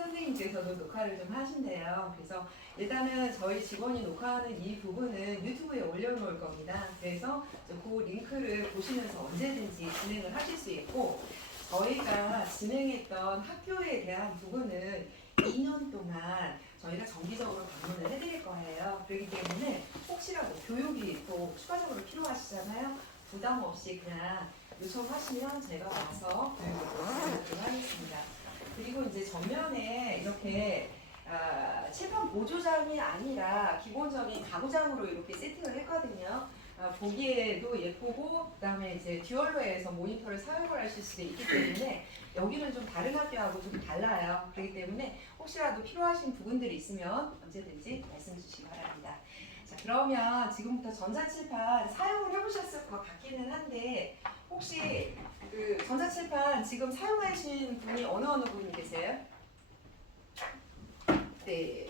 선생님께서도 녹화를 좀 하신대요. 그래서 일단은 저희 직원이 녹화하는 이 부분은 유튜브에 올려놓을 겁니다. 그래서 그 링크를 보시면서 언제든지 진행을 하실 수 있고, 저희가 진행했던 학교에 대한 부분은 2년 동안 저희가 정기적으로 방문을 해드릴 거예요. 그렇기 때문에 혹시라도 교육이 또 추가적으로 필요하시잖아요. 부담 없이 그냥 요청하시면 제가 와서 교육을 드리도록 하겠습니다. 그리고 이제 전면에 이렇게 칠판 보조장이 아니라 기본적인 가구장으로 이렇게 세팅을 했거든요. 보기에도 예쁘고, 그 다음에 이제 듀얼로에서 모니터를 사용을 하실 수도 있기 때문에 여기는 좀 다른 학교하고 좀 달라요. 그렇기 때문에 혹시라도 필요하신 부분들이 있으면 언제든지 말씀 주시기 바랍니다. 자, 그러면 지금부터 전자칠판 사용을 해보셨을 것 같기는 한데, 혹시 그 전자칠판 지금 사용하신 분이 어느 분이 계세요? 네.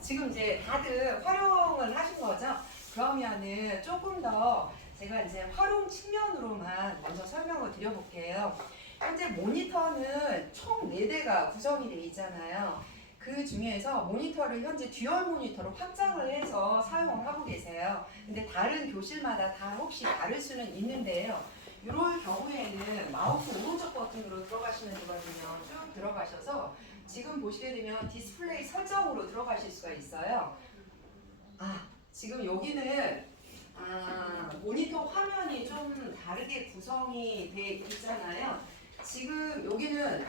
지금 이제 다들 활용을 하신 거죠? 그러면은 조금 더 제가 이제 활용 측면으로만 먼저 설명을 드려볼게요. 현재 모니터는 총 4대가 구성이 되어 있잖아요. 그 중에서 모니터를 현재 듀얼 모니터로 확장을 해서 사용을 하고 계세요. 근데 다른 교실마다 다 혹시 다를 수는 있는데요. 이럴 경우에는 마우스 오른쪽 버튼으로 들어가시면 되거든요. 쭉 들어가셔서 지금 보시게 되면 디스플레이 설정으로 들어가실 수가 있어요. 지금 여기는 모니터 화면이 좀 다르게 구성이 되어 있잖아요. 지금 여기는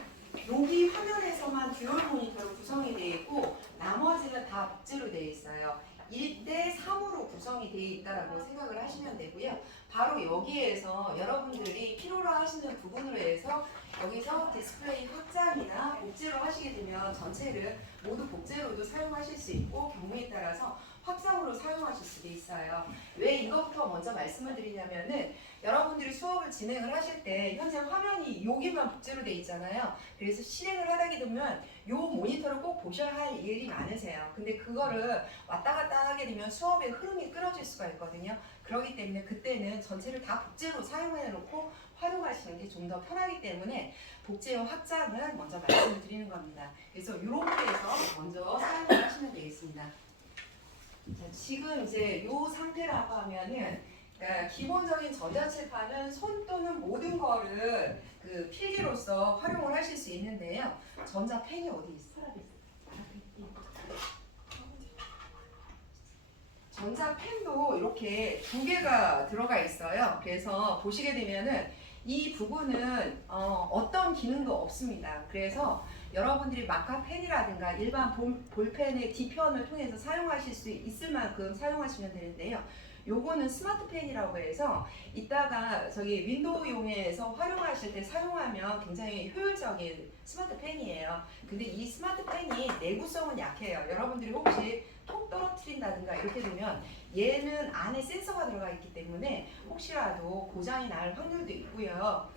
여기 화면에서만 듀얼 모니터로 구성이 되어 있고 나머지는 다 복제로 되어 있어요. 1대 3으로 구성이 되어 있다고 생각을 하시면 되고요. 바로 여기에서 여러분들이 필요로 하시는 부분으로 해서 여기서 디스플레이 확장이나 복제로 하시게 되면 전체를 모두 복제로도 사용하실 수 있고, 경우에 따라서 확장으로 사용하실 수도 있어요. 왜 이것부터 먼저 말씀을 드리냐면은 여러분들이 수업을 진행을 하실 때 현재 화면이 여기만 복제로 되어 있잖아요. 그래서 실행을 하다 보면 요 모니터를 꼭 보셔야 할 일이 많으세요. 근데 그거를 왔다 갔다 하게 되면 수업의 흐름이 끊어질 수가 있거든요. 그렇기 때문에 그때는 전체를 다 복제로 사용해 놓고 활용하시는 게 좀 더 편하기 때문에 복제형 확장을 먼저 말씀을 드리는 겁니다. 그래서 이렇게 해서 먼저 사용을 하시면 되겠습니다. 자, 지금 이제 이 상태라고 하면은, 그러니까 기본적인 전자칠판은 손 또는 모든 거를 그 필기로서 활용을 하실 수 있는데요. 전자펜이 어디 있어요? 전자펜도 이렇게 2개가 들어가 있어요. 그래서 보시게 되면은 이 부분은 어떤 기능도 없습니다. 그래서 여러분들이 마카펜이라든가 일반 볼펜의 D편을 통해서 사용하실 수 있을 만큼 사용하시면 되는데요. 요거는 스마트펜이라고 해서 이따가 저기 윈도우용에서 활용하실 때 사용하면 굉장히 효율적인 스마트펜이에요. 근데 이 스마트펜이 내구성은 약해요. 여러분들이 혹시 톡 떨어뜨린다든가 이렇게 되면 얘는 안에 센서가 들어가 있기 때문에 혹시라도 고장이 날 확률도 있고요.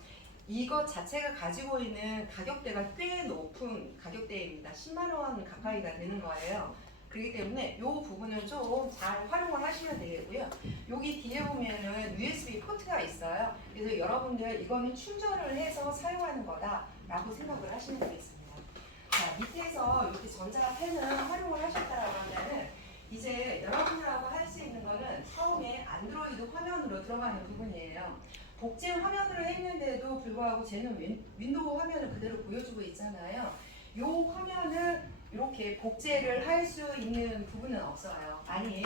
이것 자체가 가지고 있는 가격대가 꽤 높은 가격대입니다. 10만 원 가까이가 되는 거예요. 그렇기 때문에 이 부분은 좀 잘 활용을 하시면 되겠고요. 여기 뒤에 보면은 USB 포트가 있어요. 그래서 여러분들 이거는 충전을 해서 사용하는 거다라고 생각을 하시면 되겠습니다. 자, 밑에서 이렇게 전자펜을 활용을 하셨다라고 하면은 이제 여러분들하고 할 수 있는 거는 처음에 안드로이드 화면으로 들어가는 부분이에요. 복제 화면으로 했는데도 불구하고 쟤는 윈도우 화면을 그대로 보여주고 있잖아요. 이 화면을 이렇게 복제를 할 수 있는 부분은 없어요. 만약에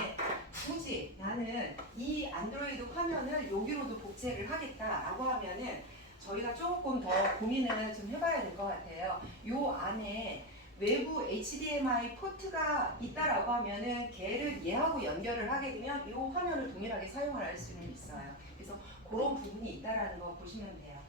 굳이 나는 이 안드로이드 화면을 여기로도 복제를 하겠다라고 하면은 저희가 조금 더 고민을 좀 해봐야 될 것 같아요. 요 안에 외부 HDMI 포트가 있다라고 하면은 걔를 얘하고 연결을 하게 되면 이 화면을 동일하게 사용을 할 수는 있어요. 그래서 그런 부분이 있다라는 거 보시면 돼요.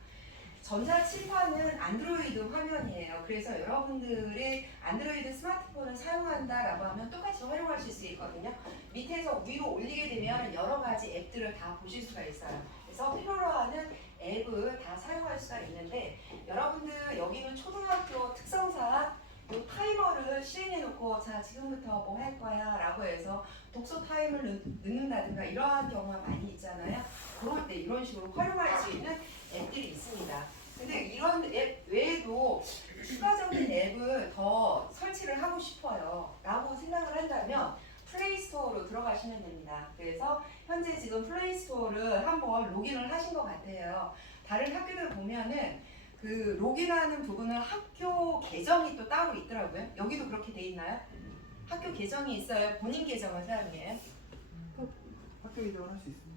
전자칠판은 안드로이드 화면이에요. 그래서 여러분들이 안드로이드 스마트폰을 사용한다라고 하면 똑같이 활용하실 수 있거든요. 밑에서 위로 올리게 되면 여러 가지 앱들을 다 보실 수가 있어요. 그래서 필요로 하는 앱을 다 사용할 수가 있는데, 여러분들 여기는 초등학교 특성상 이 타이머를 실행해 놓고 자 지금부터 뭐 할 거야 라고 해서 독서 타임을 넣는다든가 이러한 경우가 많이 있잖아요. 그럴 때 이런 식으로 활용할 수 있는 앱들이 있습니다. 근데 이런 앱 외에도 추가적인 앱을 더 설치를 하고 싶어요 라고 생각을 한다면 플레이스토어로 들어가시면 됩니다. 그래서 현재 지금 플레이스토어를 한번 로그인을 하신 것 같아요. 다른 학교들 보면은 그 로그인하는 부분은 학교 계정이 또 따로 있더라고요. 여기도 그렇게 돼 있나요? 학교 계정이 있어요? 본인 계정을 사용해요? 학교 이동을 할 수 있습니다.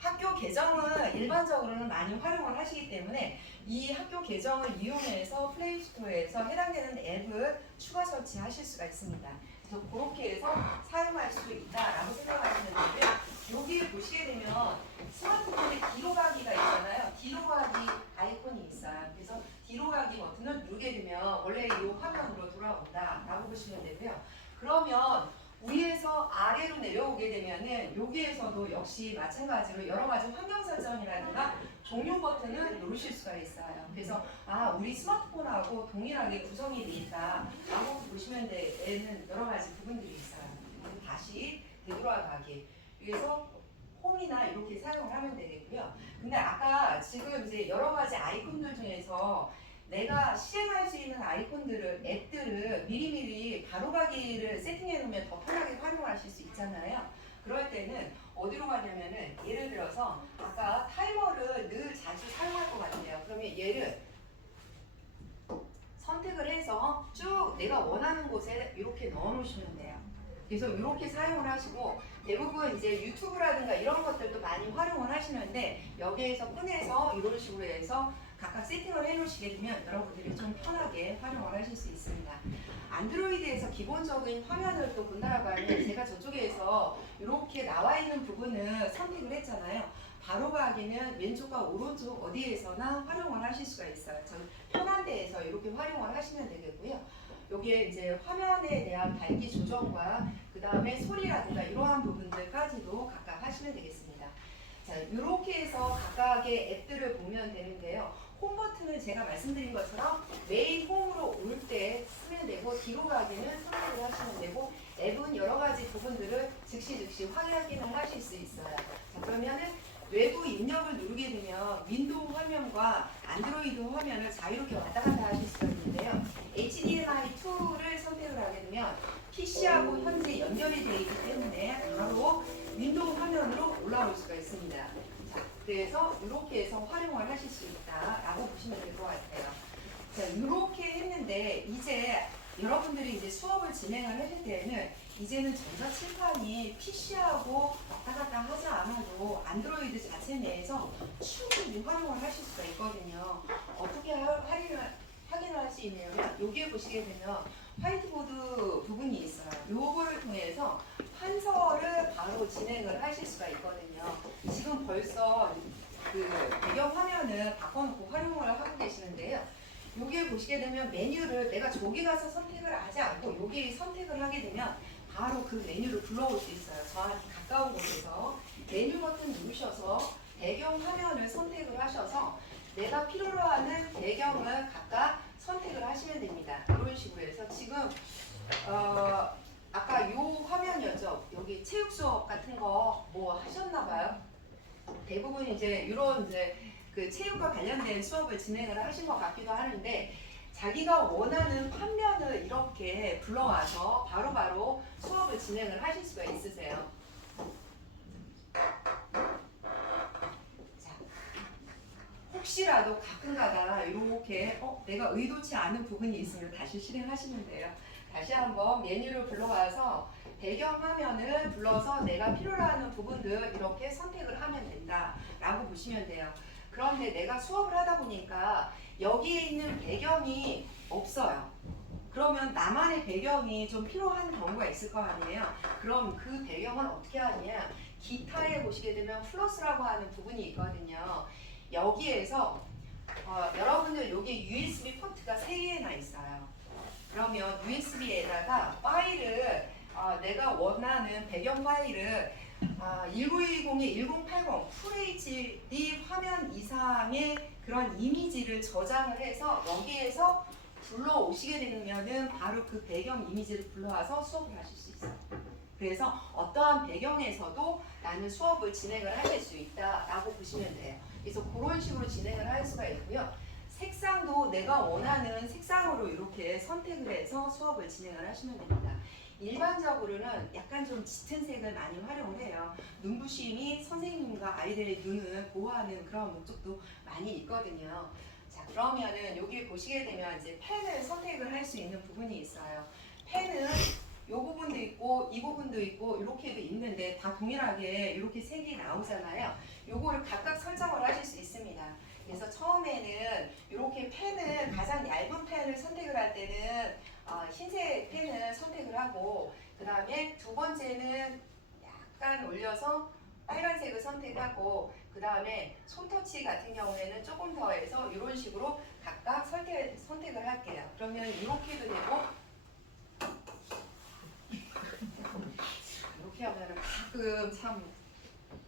학교 계정은 일반적으로는 많이 활용을 하시기 때문에 이 학교 계정을 이용해서 플레이스토어에서 해당되는 앱을 추가 설치하실 수가 있습니다. 그래서 그렇게 해서 사용할 수 있다라고 생각하시면 되고요. 여기 보시게 되면 스마트폰에 뒤로 가기가 있잖아요. 뒤로 가기 아이콘이 있어요. 그래서 뒤로 가기 버튼을 누르게 되면 원래 이 화면으로 돌아온다라고 보시면 되고요. 그러면 위에서 아래로 내려오게 되면은 여기에서도 역시 마찬가지로 여러 가지 환경 설정이라든가 종료 버튼을 누르실 수가 있어요. 그래서 우리 스마트폰하고 동일하게 구성이 되어 있다라고 보시면 되는 여러 가지 부분들이 있어요. 다시 되돌아가기 위해서 홈이나 이렇게 사용을 하면 되겠고요. 근데 아까 지금 이제 여러 가지 아이콘들 중에서 내가 실행할 수 있는 아이콘들을, 앱들을 미리미리 바로가기를 세팅해 놓으면 더 편하게 활용하실 수 있잖아요. 그럴 때는 어디로 가냐면은 예를 들어서 아까 타이머를 늘 자주 사용할 것 같아요. 그러면 얘를 선택을 해서 쭉 내가 원하는 곳에 이렇게 넣어 놓으시면 돼요. 그래서 이렇게 사용을 하시고 대부분 이제 유튜브라든가 이런 것들도 많이 활용을 하시는데 여기에서 꺼내서 이런 식으로 해서 각각 세팅을 해 놓으시게 되면 여러분들이 좀 편하게 활용을 하실 수 있습니다. 안드로이드에서 기본적인 화면을 또 본다라고 하면 제가 저쪽에서 이렇게 나와 있는 부분을 선택을 했잖아요. 바로 가기는 왼쪽과 오른쪽 어디에서나 활용을 하실 수가 있어요. 저는 편한 데에서 이렇게 활용을 하시면 되겠고요. 여기에 이제 화면에 대한 밝기 조정과 그 다음에 소리라든가 이러한 부분들까지도 각각 하시면 되겠습니다. 자, 이렇게 해서 각각의 앱들을 보면 되는데요. 홈 버튼은 제가 말씀드린 것처럼 메인 홈으로 올 때 쓰면 되고 뒤로 가기는 선택을 하시면 되고 앱은 여러 가지 부분들을 즉시 확인을 하실 수 있어요. 자, 그러면은 외부 입력을 누르게 되면 윈도우 화면과 안드로이드 화면을 자유롭게 왔다 갔다 하실 수가 있는데요. HDMI2를 선택을 하게 되면 PC하고 현재 연결이 되어 있기 때문에 바로 윈도우 화면으로 올라올 수가 있습니다. 자, 그래서 이렇게 해서 활용을 하실 수 있다라고 보시면 될 것 같아요. 자, 이렇게 했는데 이제 여러분들이 이제 수업을 진행을 하실 때에는 이제는 전자칠판이 PC하고 왔다 갔다 하지 않아도 안드로이드 자체 내에서 충분히 활용을 하실 수가 있거든요. 어떻게 확인을 할 수 있냐면 여기에 보시게 되면 화이트보드 부분이 있어요. 요거를 통해서 판서를 바로 진행을 하실 수가 있거든요. 지금 벌써 그 배경 화면을 바꿔놓고 활용을 하고 계시는데요. 여기에 보시게 되면 메뉴를 내가 저기 가서 선택을 하지 않고 여기 선택을 하게 되면 바로 그 메뉴를 불러올 수 있어요. 저한테 가까운 곳에서 메뉴 버튼 누르셔서 배경 화면을 선택을 하셔서 내가 필요로 하는 배경을 각각 선택을 하시면 됩니다. 이런 식으로 해서 지금 아까 요 화면이었죠. 여기 체육 수업 같은 거 뭐 하셨나 봐요. 대부분 이제 이런 이제 그 체육과 관련된 수업을 진행을 하신 것 같기도 하는데 자기가 원하는 판면을 이렇게 불러와서 바로바로 수업을 진행을 하실 수가 있으세요. 자, 혹시라도 가끔가다 이렇게 내가 의도치 않은 부분이 있으면 다시 실행하시면 돼요. 다시 한번 메뉴를 불러와서 배경 화면을 불러서 내가 필요로 하는 부분들 이렇게 선택을 하면 된다라고 보시면 돼요. 그런데 내가 수업을 하다 보니까 여기에 있는 배경이 없어요. 그러면 나만의 배경이 좀 필요한 경우가 있을 거 아니에요. 그럼 그 배경은 어떻게 하냐? 기타에 보시게 되면 플러스라고 하는 부분이 있거든요. 여기에서 여러분들 여기 USB 포트가 3개나 있어요. 그러면 USB에다가 파일을 내가 원하는 배경 파일을 1910에 1080 FHD 화면 이상의 그런 이미지를 저장을 해서 여기에서 불러오시게 되면은 바로 그 배경 이미지를 불러와서 수업을 하실 수 있어요. 그래서 어떠한 배경에서도 나는 수업을 진행을 하실 수 있다라고 보시면 돼요. 그래서 그런 식으로 진행을 할 수가 있고요. 색상도 내가 원하는 색상으로 이렇게 선택을 해서 수업을 진행을 하시면 됩니다. 일반적으로는 약간 좀 짙은 색을 많이 활용을 해요. 눈부심이 선생님과 아이들의 눈을 보호하는 그런 목적도 많이 있거든요. 자, 그러면은 여기 보시게 되면 이제 펜을 선택을 할 수 있는 부분이 있어요. 펜은 이 부분도 있고 이 부분도 있고 이렇게도 있는데 다 동일하게 이렇게 색이 나오잖아요. 요거를 각각 설정을 하실 수 있습니다. 그래서 처음에는 이렇게 펜을 가장 얇은 펜을 선택을 할 때는 흰색 펜을 선택을 하고 그 다음에 두 번째는 약간 올려서 빨간색을 선택하고 그 다음에 손터치 같은 경우에는 조금 더 해서 이런 식으로 각각 선택을 할게요. 그러면 이렇게도 되고 이렇게 하면 가끔 참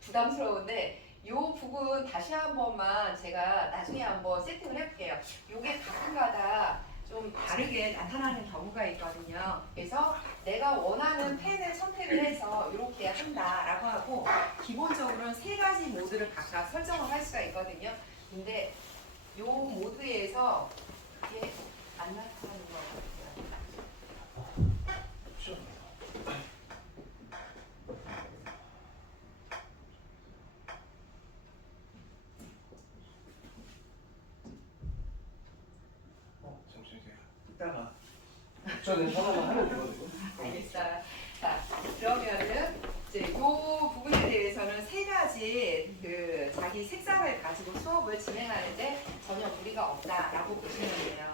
부담스러운데 이 부분 다시 한 번만 제가 나중에 한번 세팅을 해볼게요. 이게 가끔가다 좀 다르게 나타나는 경우가 있거든요. 그래서 내가 원하는 펜을 선택을 해서 이렇게 한다라고 하고 기본적으로는 세 가지 모드를 각각 설정을 할 수가 있거든요. 근데 이 모드에서 그게 안 나타나는 것 같아요. 잠시만요. 이따가 저는 전화만 하면 되거든요. 알겠어요. 자, 그러면은 이제 이 부분에 대해서는 세 가지 그 자기 색상을 가지고 수업을 진행하는데 전혀 무리가 없다라고 보시면 돼요.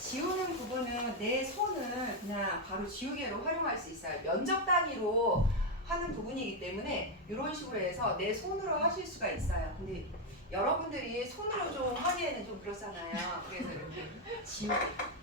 지우는 부분은 내 손을 그냥 바로 지우개로 활용할 수 있어요. 면적 단위로 하는 부분이기 때문에 이런 식으로 해서 내 손으로 하실 수가 있어요. 근데 여러분들이 손으로 좀 하기에는 좀 그렇잖아요. 그래서 이렇게 지우개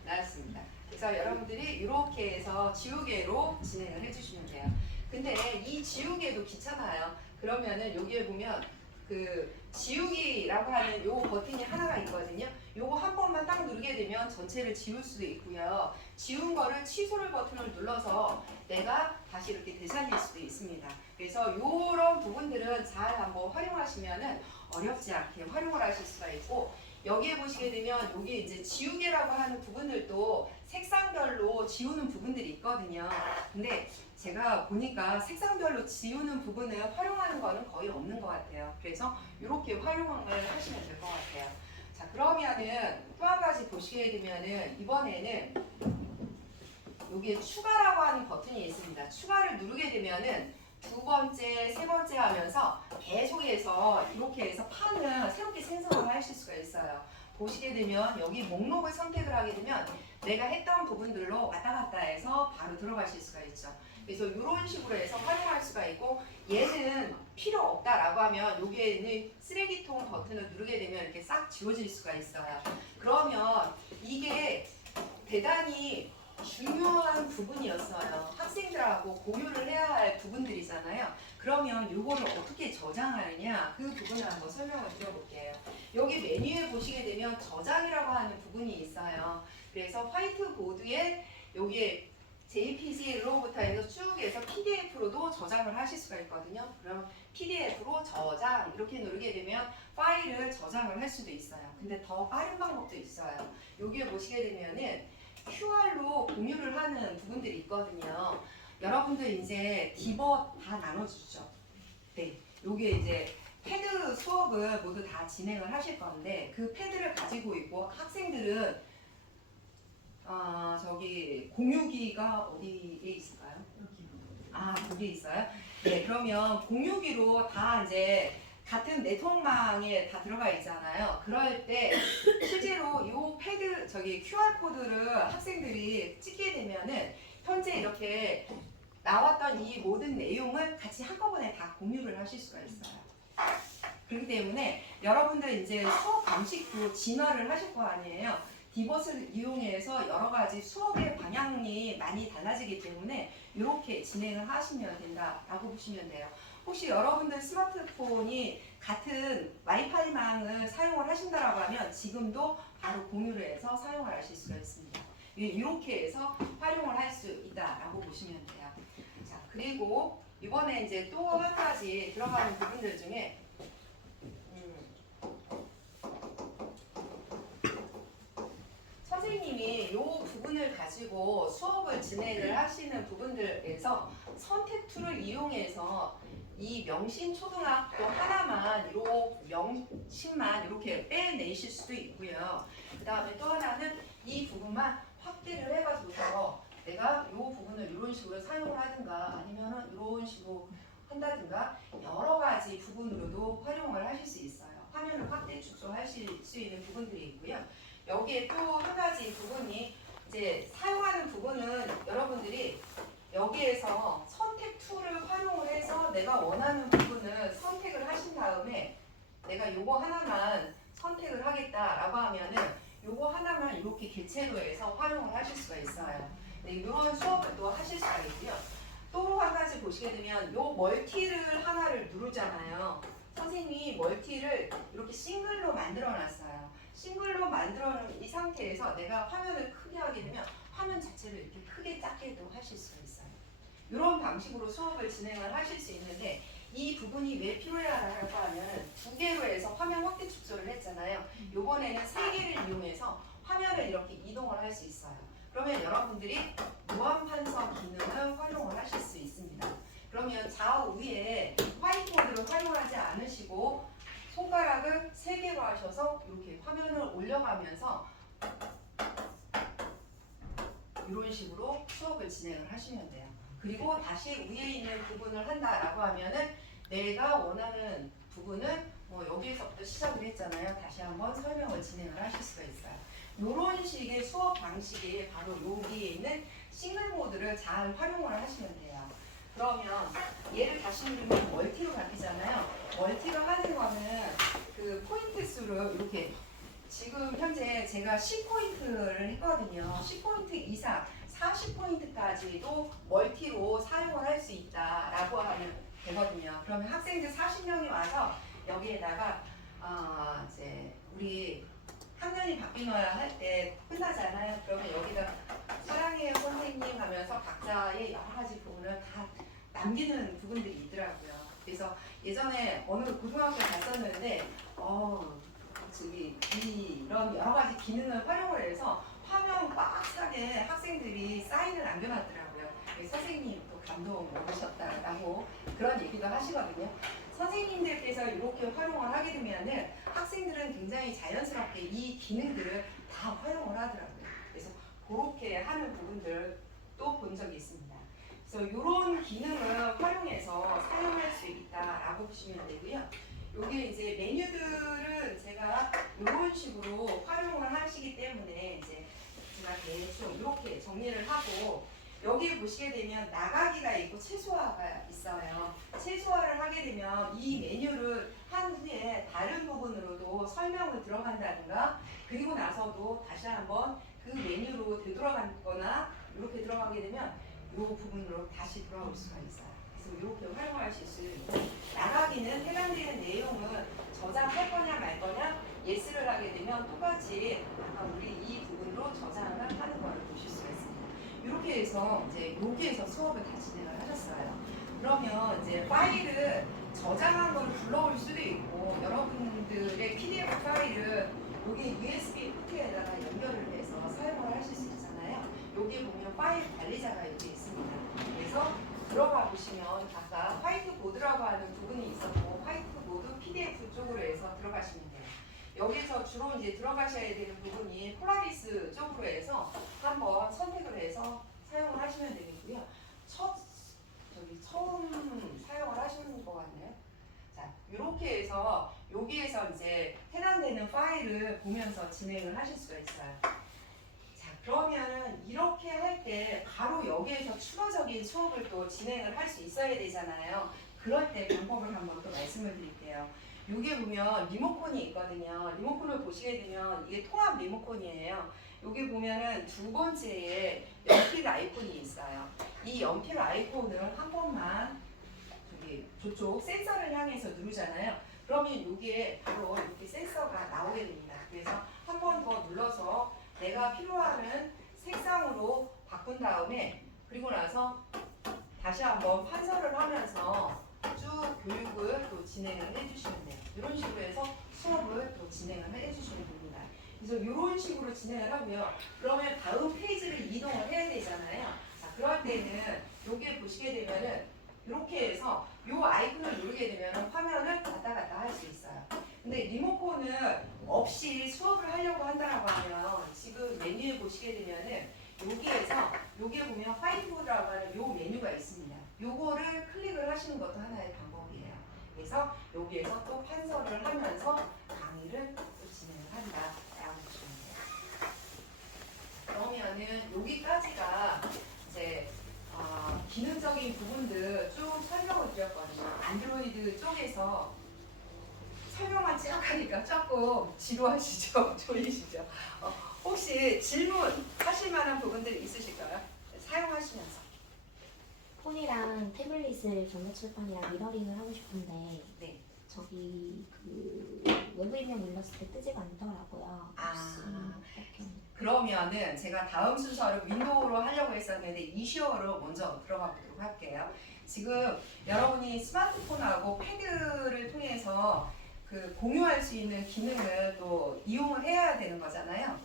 나왔습니다. 그래서 여러분들이 이렇게 해서 지우개로 진행을 해주시면 돼요. 근데 이 지우개도 귀찮아요. 그러면은 여기에 보면 그 지우기라고 하는 요 버튼이 하나가 있거든요. 요거 한 번만 딱 누르게 되면 전체를 지울 수도 있고요. 지운 거를 취소를 버튼을 눌러서 내가 다시 이렇게 되살릴 수도 있습니다. 그래서 요런 부분들은 잘 한번 활용하시면은 어렵지 않게 활용을 하실 수가 있고 여기에 보시게 되면 여기 이제 지우개라고 하는 부분들도 색상별로 지우는 부분들이 있거든요. 근데 제가 보니까 색상별로 지우는 부분을 활용하는 거는 거의 없는 것 같아요. 그래서 이렇게 활용을 하시면 될 것 같아요. 자, 그러면은 또 한 가지 보시게 되면은 이번에는 여기에 추가라고 하는 버튼이 있습니다. 추가를 누르게 되면은 두 번째, 세 번째 하면서 계속해서 이렇게 해서 판을 새롭게 생성을 하실 수가 있어요. 보시게 되면 여기 목록을 선택을 하게 되면 내가 했던 부분들로 왔다 갔다 해서 바로 들어가실 수가 있죠. 그래서 이런 식으로 해서 활용할 수가 있고 얘는 필요 없다라고 하면 여기에 있는 쓰레기통 버튼을 누르게 되면 이렇게 싹 지워질 수가 있어요. 그러면 이게 대단히 중요한 부분이었어요. 학생들하고 공유를 해야 할 부분들이잖아요. 그러면 이거를 어떻게 저장하느냐 그 부분을 한번 설명을 드려볼게요. 여기 메뉴에 보시게 되면 저장이라고 하는 부분이 있어요. 그래서 화이트보드에 여기에 JPG로부터 해서 쭉 해서 PDF로도 저장을 하실 수가 있거든요. 그럼 PDF로 저장 이렇게 누르게 되면 파일을 저장을 할 수도 있어요. 근데 더 빠른 방법도 있어요. 여기에 보시게 되면은 QR로 공유를 하는 부분들이 있거든요. 여러분들 이제 디버 다 나눠주죠. 네, 여기에 이제 패드 수업을 모두 다 진행을 하실 건데 그 패드를 가지고 있고 학생들은 저기 공유기가 어디에 있을까요? 거기 있어요? 네, 그러면 공유기로 다 이제 같은 네트워크망에 다 들어가 있잖아요. 그럴 때 실제로 이 패드 저기 QR 코드를 학생들이 찍게 되면은 현재 이렇게 나왔던 이 모든 내용을 같이 한꺼번에 다 공유를 하실 수가 있어요. 그렇기 때문에 여러분들 이제 수업 방식도 진화를 하실 거 아니에요. 디벗을 이용해서 여러 가지 수업의 방향이 많이 달라지기 때문에 이렇게 진행을 하시면 된다라고 보시면 돼요. 혹시 여러분들 스마트폰이 같은 와이파이망을 사용을 하신다라고 하면 지금도 바로 공유를 해서 사용을 하실 수가 있습니다. 이렇게 해서 활용을 할 수 있다라고 보시면 돼요. 자, 그리고 이번에 이제 또 한 가지 들어가는 부분들 중에 이 부분을 가지고 수업을 진행을 하시는 부분들에서 선택 툴을 이용해서 이 명신초등학교 하나만 요 명식만 이렇게 빼내실 수도 있고요. 그 다음에 또 하나는 이 부분만 확대를 해가지고서 내가 이 부분을 이런 식으로 사용을 하든가 아니면은 이런 식으로 한다든가 여러 가지 부분으로도 활용을 하실 수 있어요. 화면을 확대 축소하실 수 있는 부분들이 있고요. 여기에 또 한 가지 부분이 이제 사용하는 부분은 여러분들이 여기에서 선택 툴을 활용을 해서 내가 원하는 부분을 선택을 하신 다음에 내가 요거 하나만 선택을 하겠다라고 하면은 요거 하나만 이렇게 개체로 해서 활용을 하실 수가 있어요. 네, 이런 수업을 또 하실 수가 있고요. 또 한 가지 보시게 되면 요 멀티를 하나를 누르잖아요. 선생님이 멀티를 이렇게 싱글로 만들어 놨어요. 싱글로 만들어 놓은 이 상태에서 내가 화면을 크게 하게 되면 화면 자체를 이렇게 크게 작게도 하실 수가 있어요. 이런 방식으로 수업을 진행을 하실 수 있는데 이 부분이 왜 필요하다고 하면 두 개로 해서 화면 확대 축소를 했잖아요. 이번에는 세 개를 이용해서 화면을 이렇게 이동을 할 수 있어요. 그러면 여러분들이 무한판서 기능을 활용을 하실 수 있습니다. 그러면 좌우에 화이트보드를 활용하지 않으시고 손가락을 3개로 하셔서 이렇게 화면을 올려가면서 이런 식으로 수업을 진행을 하시면 돼요. 그리고 다시 위에 있는 부분을 한다라고 하면은 내가 원하는 부분은 뭐 여기에서부터 시작을 했잖아요. 다시 한번 설명을 진행을 하실 수가 있어요. 이런 식의 수업 방식이 바로 여기에 있는 싱글 모드를 잘 활용을 하시면 돼요. 그러면 얘를 다시 누르면 멀티로 바뀌잖아요. 멀티를 하는 거는 그 포인트 수를 이렇게 지금 현재 제가 10포인트를 했거든요. 10포인트 이상 40포인트까지도 멀티로 사용을 할 수 있다라고 하면 되거든요. 그러면 학생들 40명이 와서 여기에다가 이제 우리 학년이 바뀌어야 할 때 끝나잖아요. 그러면 여기다 사랑해요 선생님 하면서 각자의 여러 가지 부분을 다 남기는 부분들이 있더라고요. 그래서 예전에 어느 고등학교 갔었는데 이런 여러 가지 기능을 활용을 해서 화면 꽉 차게 학생들이 사인을 남겨놨더라고요. 선생님 또 감동 먹으셨다라고 그런 얘기도 하시거든요. 선생님들께서 이렇게 활용을 하게 되면은 학생들은 굉장히 자연스럽게 이 기능들을 다 활용을 하더라고요. 그래서 그렇게 하는 부분들을 또 본 적이 있습니다. 그래서 이런 기능을 활용해서 사용할 수 있다라고 보시면 되고요. 여기 이제 메뉴들은 제가 이런 식으로 활용을 하시기 때문에 이제 제가 대충 이렇게 정리를 하고 여기 보시게 되면 나가기가 있고 최소화가 있어요. 최소화를 하게 되면 이 메뉴를 한 후에 다른 부분으로도 설명을 들어간다든가 그리고 나서도 다시 한번 그 메뉴로 되돌아가거나 이렇게 들어가게 되면 이 부분으로 다시 돌아올 수가 있어요. 그래서 이렇게 활용할 수 있어요. 나가기는 해당되는 내용은 저장할 거냐 말 거냐 예스를 하게 되면 똑같이 아까 우리 이 부분으로 저장을 하는 것을 보실 수가 있습니다. 이렇게 해서 이제 여기에서 수업을 다 진행을 하셨어요. 그러면 이제 파일을 저장한 걸 불러올 수도 있고 여러분들의 PDF 파일을 여기 USB 포트에다가 연결을 해서 사용을 하실 수 있잖아요. 여기 보면 파일 관리자가 여기 있습니다. 그래서 들어가 보시면 아까 화이트보드라고 하는 부분이 있었고 화이트보드 PDF 쪽으로 해서 들어가시면 돼요. 여기서 주로 이제 들어가셔야 되는 부분이 폴라리스 쪽으로 해서 한번 선택을 해서 사용을 하시면 되겠고요. 처음 사용을 하시는 것 같네요. 자, 이렇게 해서 여기에서 이제 해당되는 파일을 보면서 진행을 하실 수가 있어요. 자, 그러면은 이렇게 할 때 바로 여기에서 추가적인 수업을 또 진행을 할 수 있어야 되잖아요. 그럴 때 방법을 한번 또 말씀을 드릴게요. 여기 보면 리모컨이 있거든요. 리모컨을 보시게 되면 이게 통합 리모컨이에요. 여기 보면은 두 번째에 연필 아이콘이 있어요. 이 연필 아이콘을 한 번만 저쪽 센서를 향해서 누르잖아요. 그러면 여기에 바로 이렇게 센서가 나오게 됩니다. 그래서 한 번 더 눌러서 내가 필요한 색상으로 바꾼 다음에 그리고 나서 다시 한번 판서를 하면서 쭉 교육을 또 진행을 해주시면 돼요. 이런 식으로 해서 수업을 또 진행을 해주시면 됩니다. 그래서 이런 식으로 진행을 하고요. 그러면 다음 페이지를 이동을 해야 되잖아요. 자, 그럴 때는 여기에 보시게 되면은 이렇게 해서 이 아이콘을 누르게 되면 화면을 왔다 갔다 할 수 있어요. 근데 리모컨을 없이 수업을 하려고 한다라고 하면 지금 메뉴에 보시게 되면은 여기에서 여기에 보면 화이트보드라고 하는 요 메뉴가 있습니다. 요거를 클릭을 하시는 것도 하나의 방법이에요. 그래서 여기에서 또 판서를 하면서 강의를 또 진행을 한다라고 보시면 돼요. 그러면은 여기까지가 이제 기능적인 부분들 쭉 설명을 드렸거든요. 안드로이드 쪽에서 설명만 쭉 하니까 조금 지루하시죠? 졸리시죠? 혹시 질문 하실 만한 부분들 있으실까요? 사용하시면서. 폰이랑 태블릿을 전자출판이랑 미러링을 하고 싶은데 네. 저기 그 외부 입력 눌렀을 때 뜨지가 않더라고요. 어떻게 그러면은 제가 다음 순서를 윈도우로 하려고 했었는데 이슈어로 먼저 들어가 보도록 할게요. 지금 여러분이 스마트폰하고 패드를 통해서 그 공유할 수 있는 기능을 또 이용을 해야 되는 거잖아요.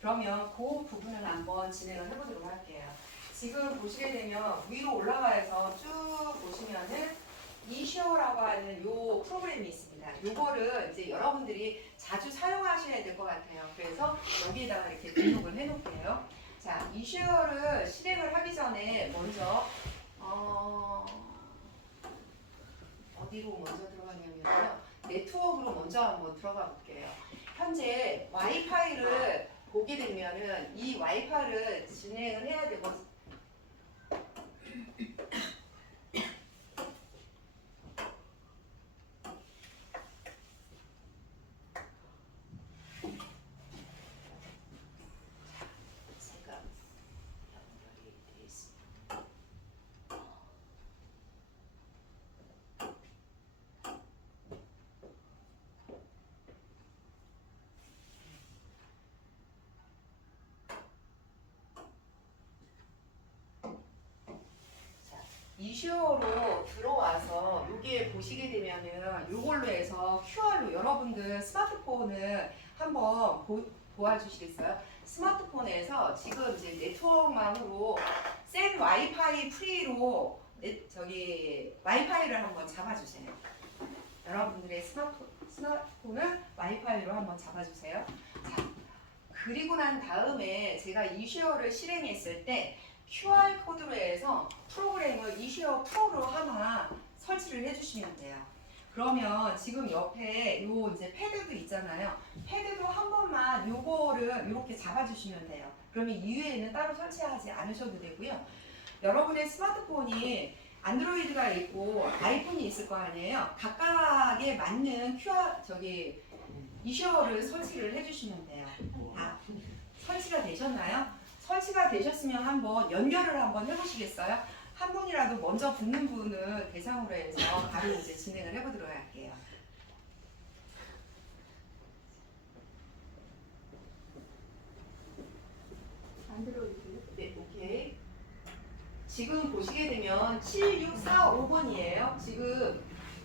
그러면 그 부분을 한번 진행을 해보도록 할게요. 지금 보시게 되면 위로 올라가서 쭉 보시면은 이슈어라고 하는 요 프로그램이 있습니다. 요거를 이제 여러분들이 자주 사용하셔야 될 것 같아요. 그래서 여기에다가 이렇게 등록을 해놓을게요. 자, 이슈어를 실행을 하기 전에 먼저 어디로 먼저 들어가냐면요. 네트워크로 먼저 한번 들어가 볼게요. 현재 와이파이를 보게 되면은 이 와이파이를 진행을 해야 되고 제가 연결이 되어 있습니다. 이슈어로 들어와서 여기에 보시게 되면은 이걸로 해서 QR로 여러분들 스마트폰을 한번 보아주시겠어요? 스마트폰에서 지금 이제 네트워크망으로 센 와이파이 프리로 저기 와이파이를 한번 잡아주세요. 여러분들의 스마트폰을 와이파이로 한번 잡아주세요. 자, 그리고 난 다음에 제가 이슈어를 실행했을 때 QR 코드로 해서 프로그램을 이슈어 프로로 하나 설치를 해주시면 돼요. 그러면 지금 옆에 요 이제 패드도 있잖아요. 패드도 한 번만 요거를 이렇게 잡아주시면 돼요. 그러면 이외에는 따로 설치하지 않으셔도 되고요. 여러분의 스마트폰이 안드로이드가 있고 아이폰이 있을 거 아니에요. 각각에 맞는 이슈어를 설치를 해주시면 돼요. 설치가 되셨나요? 설치가 되셨으면 한번 연결을 한번 해보시겠어요? 한 분이라도 먼저 붙는 분을 대상으로 해서 바로 이제 진행을 해보도록 할게요. 안드로이드. 네, 오케이. 지금 보시게 되면 76455번이에요. 지금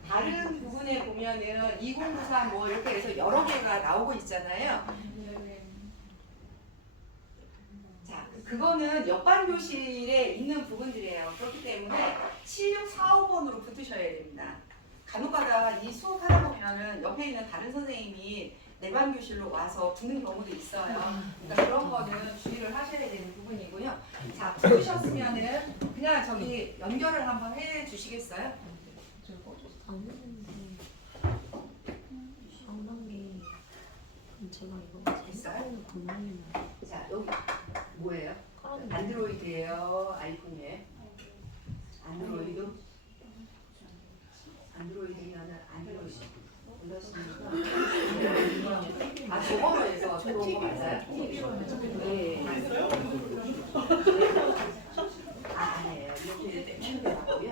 다른 부분에 보면은 2093 뭐 이렇게 해서 여러 개가 나오고 있잖아요. 자, 그거는 옆반 교실에 있는 부분들이에요. 그렇기 때문에 7645번으로 붙으셔야 됩니다. 간혹가다 이 수업하다 보면은 옆에 있는 다른 선생님이 내반 교실로 와서 붙는 경우도 있어요. 그러니까 그런 거는 주의를 하셔야 되는 부분이고요. 자, 붙으셨으면은 그냥 저기 연결을 한번 해 주시겠어요? 안 했는데 안 한 게 제가 이거 있어요? 분명히 자, 여기 뭐예요? 깔았는데 안드로이드예요? 아이폰이에요? 안드로이드? 안드로이드면은 안드로이드 눌렀습니까? 저거로 해서 들어온 거 맞아요? 네. 아니에요. 이렇게 선택하고요.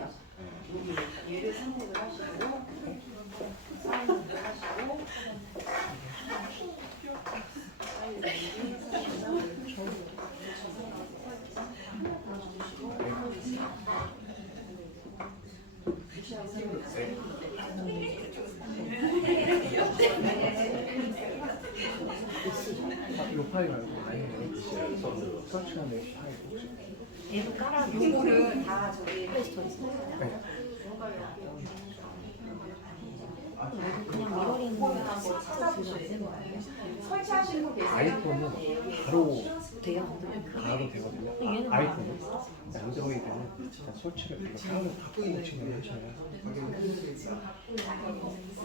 여기 얘를 선택을 하시고 사인을 하시고 파일 말고 아예 설치한 내 파일 혹시? 앱을 깔아놓고 요거를 다 저기 플레이스토어에서 네. 그냥 미러링 한번 찾아보셔야 거예요. 설치하신 분 계세요? 아이폰은 바로 돼요. 바로 되거든요. 얘는 아이폰은 안드로이드는 일단 설치를 이거 사람을 갖고 고치면 하셔야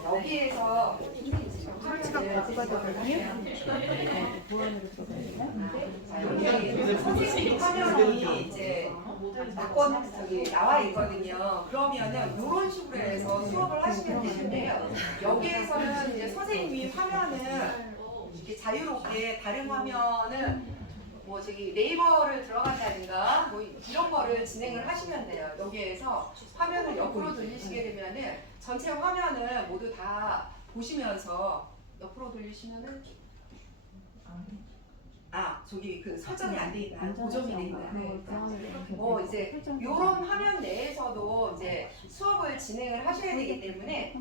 여기에서 설치가 거부가 되거든요. 보안으로 들어가요. 여기 선생님 화면이 이제 저기 나와 있거든요. 그러면은 이런 식으로 해서 수업을 하시면 되는데요. 여기에서는 이제 선생님이 화면을 이렇게 자유롭게 다른 화면은 뭐 저기 네이버를 들어간다든가 뭐 이런 거를 진행을 하시면 돼요. 여기에서 화면을 옆으로 돌리시게 되면은 전체 화면을 모두 다 보시면서 옆으로 돌리시면은 저기 그 설정이 안 돼 있나요? 고정이 돼 있나요? 뭐 이제 이런 화면 내에서도 이제 수업을 진행을 하셔야 되기 때문에